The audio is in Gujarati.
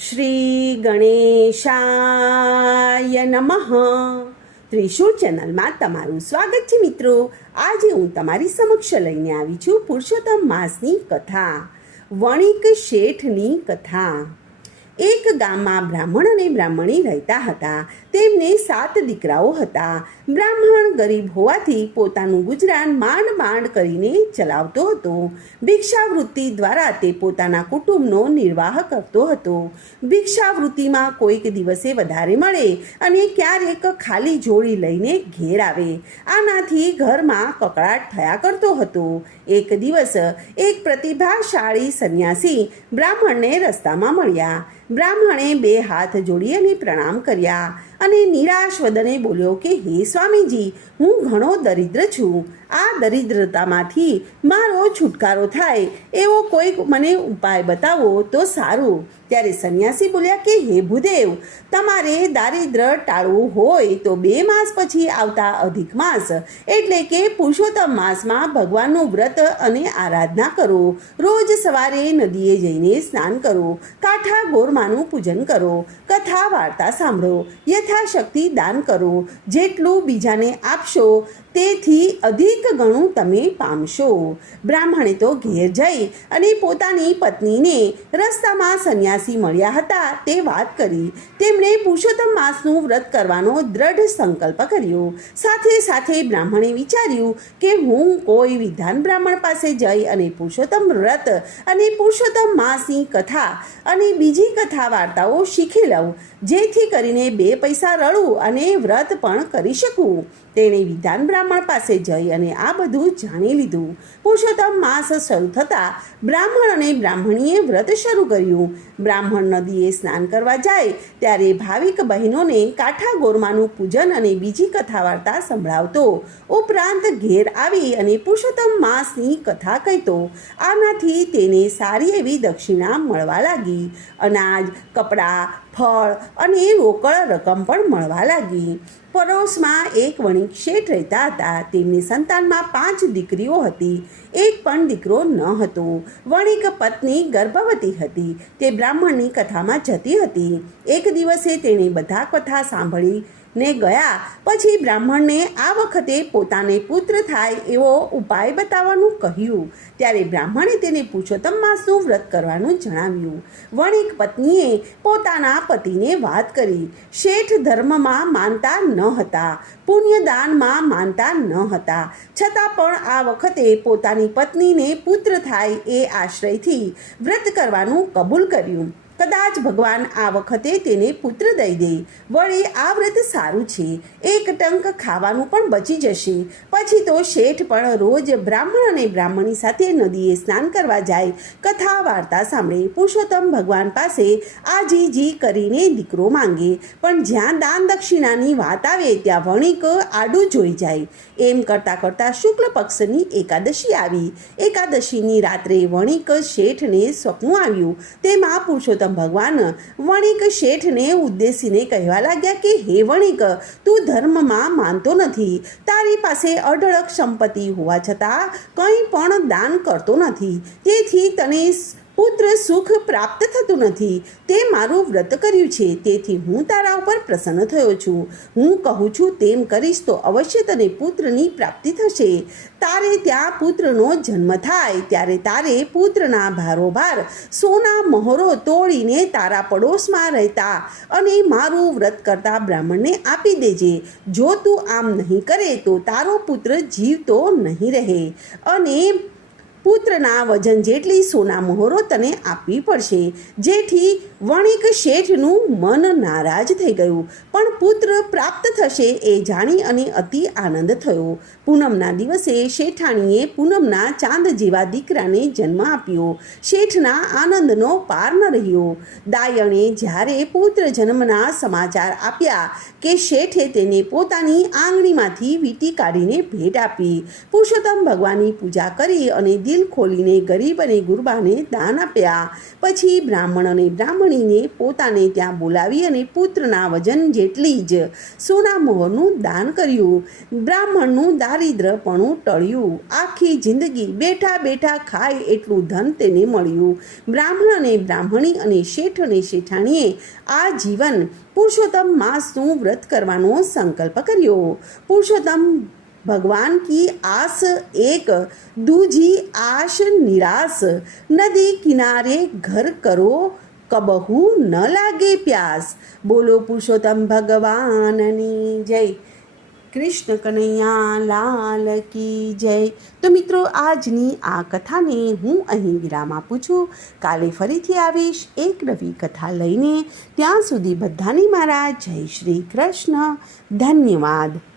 શ્રી ગણેશાય નમઃ. ત્રિશુળ ચેનલમાં તમારું સ્વાગત છે મિત્રો. આજે હું તમારી સમક્ષ લઈને આવી છું પુરુષોત્તમ માસની કથા, વણિક શેઠની કથા. એક ગામમાં બ્રાહ્મણ અને બ્રાહ્મણી રહેતા હતા. તેમને 7 દીકરાઓ હતા. બ્રાહ્મણ ગરીબ હોવાથી પોતાનું ગુજરાન માંડ માંડ કરીને ચલાવતો હતો. ભિક્ષાવૃત્તિ દ્વારા તે પોતાના કુટુંબનો નિર્વાહ કરતો હતો. ભિક્ષાવૃત્તિમાં કોઈક દિવસે વધારે મળે અને ક્યારેક ખાલી જોડી લઈને ઘેર આવે. આનાથી ઘરમાં કકળાટ થયા કરતો હતો. એક દિવસ એક પ્રતિભાશાળી સંન્યાસી બ્રાહ્મણને રસ્તામાં મળ્યા. બ્રાહ્મણે 2 હાથ જોડી અને પ્રણામ કર્યા અને નિરાશ વદને બોલ્યો કે હે સ્વામીજી, હું ઘણો દરિદ્ર છું. આ દરિદ્રતામાંથી મારો છુટકારો થાય એવો કોઈક મને ઉપાય બતાવો તો સારું. ત્યારે સંન્યાસી બોલ્યા કે હે ભૂદેવ, તમારે દારિદ્ર ટાળવું હોય તો 2 માસ પછી આવતા અધિક માસ એટલે કે પુરુષોત્તમ માસમાં ભગવાનનું વ્રત અને આરાધના કરો. રોજ સવારે નદીએ જઈને સ્નાન કરો, કાંઠા ગોરમાનું પૂજન કરો, કથા વાર્તા સાંભળો, યથાશક્તિ દાન કરો. જેટલું બીજાને આપશો તેથી અધિક ગણું તમે પામશો. બ્રાહ્મણે તો ઘેર જઈ અને પોતાની પત્નીને રસ્તામાં સંન્યાસી મળ્યા હતા તે વાત કરી. તેમણે પુરુષોત્તમ માસનું વ્રત કરવાનો દ્રઢ સંકલ્પ કર્યો. સાથે સાથે બ્રાહ્મણે વિચાર્યું કે હું કોઈ વિદ્વાન બ્રાહ્મણ પાસે જઈ અને પુરુષોત્તમ વ્રત અને પુરુષોત્તમ માસની કથા અને બીજી કથા વાર્તાઓ શીખી લઉં, જેથી કરીને 2 પૈસા રળું અને વ્રત પણ કરી શકું. તેણે વિદ્વાન બ્રાહ્મણ પાસે જઈ અને આ બધું જાણી લીધું. પુરુષોત્તમ માસ શરૂ થતાં બ્રાહ્મણ અને બ્રાહ્મણીએ વ્રત શરૂ કર્યું. બ્રાહ્મણ નદીએ સ્નાન કરવા જાય ત્યારે ભાવિક બહેનોને કાંઠા ગોરમાનું પૂજન અને બીજી કથા વાર્તા સંભળાવતો, ઉપરાંત ઘેર આવી અને પુરુષોત્તમ માસની કથા કહેતો. આનાથી તેને સારી એવી દક્ષિણા મળવા લાગી. અનાજ, કપડાં, ફળ અને રોકડ રકમ પણ મળવા લાગી. પડોશમાં એક વણિક શેઠ રહેતા હતા. તેમની સંતાનમાં 5 દીકરીઓ હતી, એક પણ દીકરો ન હતો. વણિક પત્ની ગર્ભવતી હતી. તે બ્રાહ્મણની કથામાં જતી હતી. એક દિવસે તેણે બધા કથા સાંભળીને ગયા પછી બ્રાહ્મણને આ વખતે પોતાને પુત્ર થાય એવો ઉપાય બતાવવાનું કહ્યું. ત્યારે બ્રાહ્મણે તેને પુરુષોત્તમ માસનું વ્રત કરવાનું જણાવ્યું. વણિક પત્નીએ પોતાના પતિને વાત કરી. શેઠ ધર્મમાં માનતા ન હતા, પુણ્યદાનમાં માનતા ન હતા, છતાં પણ આ વખતે પોતાની પત્નીને પુત્ર થાય એ આશ્રયથી વ્રત કરવાનું કબૂલ કર્યું. કદાચ ભગવાન આ વખતે તેને પુત્ર દઈ દે. વળી આ વ્રત સારું છે, એક ટંક ખાવાનું પણ બચી જશે. પછી તો શેઠ પણ રોજ બ્રાહ્મણ અને બ્રાહ્મણી સાથે નદીએ સ્નાન કરવા જાય, કથા વાર્તા સાંભળે, પુરુષોત્તમ ભગવાન પાસે આજીજી કરીને દીકરો માંગે. પણ જ્યાં દાન દક્ષિણાની વાત આવે ત્યાં વણિક આડું જોઈ જાય. એમ કરતાં કરતાં શુક્લ પક્ષની એકાદશી આવી. એકાદશીની રાત્રે વણિક શેઠને સ્વપ્ન આવ્યું. તેમાં પુરુષોત્તમ ભગવાન વણિક શેઠને ઉદ્દેશીને કહેવા લાગ્યા કે હે વણિક, તું ધર્મમાં માનતો નથી, તારી પાસે અઢળક સંપત્તિ હોવા છતાં કંઈ પણ દાન કરતો નથી, તેથી તને પુત્ર સુખ પ્રાપ્ત થતું નથી. તે મારું વ્રત કર્યું છે, તેથી હું તારા ઉપર પ્રસન્ન થયો છું. હું કહું છું તેમ કરીશ તો અવશ્ય તને પુત્રની પ્રાપ્તિ થશે. તારે ત્યાં પુત્રનો જન્મ થાય ત્યારે તારે પુત્રના ભારોભાર સોના મહોરો તોડીને તારા પડોશમાં રહેતા અને મારું વ્રત કરતા બ્રાહ્મણને આપી દેજે. જો તું આમ નહીં કરે તો તારો પુત્ર જીવતો નહીં રહે અને પુત્રના વજન જેટલી સોના મહોરો તને આપવી પડશે. જેથી વણિક શેઠનું મન નારાજ થઈ ગયું, પણ પુત્ર પ્રાપ્ત થશે એ જાણી અને અતિ આનંદ થયો. પૂનમના દિવસે શેઠાણીએ પૂનમના ચાંદ જેવા દીકરાને જન્મ આપ્યો. શેઠના આનંદનો પાર ન રહ્યો. દાયણે જ્યારે પુત્ર જન્મના સમાચાર આપ્યા કે શેઠે તેને પોતાની આંગળીમાંથી વીંટી કાઢીને ભેટ આપી. પુરુષોત્તમ ભગવાનની પૂજા કરી અને દિલ દિલ ખોલીને ગરીબ અને ગુરબાને દાન આપ્યા. પછી બ્રાહ્મણ અને બ્રાહ્મણીને પોતાને ત્યાં બોલાવી અને પુત્રના વજન જેટલી જ સોના મોહરનું દાન કર્યું. બ્રાહ્મણનું દારિદ્રપણું ટળ્યું. આખી જિંદગી બેઠા બેઠા ખાય એટલું ધન તેને મળ્યું. બ્રાહ્મણ અને બ્રાહ્મણી અને શેઠ અને શેઠાણીએ આ જીવન પુરુષોત્તમ માસનું વ્રત કરવાનો સંકલ્પ કર્યો. પુરુષોત્તમ भगवान की आस एक, दूजी आश निराश, नदी किनारे घर करो कबहू न लागे प्यास. बोलो पुरुषोत्तम भगवाननी जय. કૃષ્ણ કનૈયા લાલ કી જય. તો મિત્રો, આજની આ કથાને હું અહીં વિરામ આપું છું. કાલે ફરીથી આવીશ એક નવી કથા લઈને. ત્યાં સુધી બધાને મારા જય શ્રી કૃષ્ણ. ધન્યવાદ.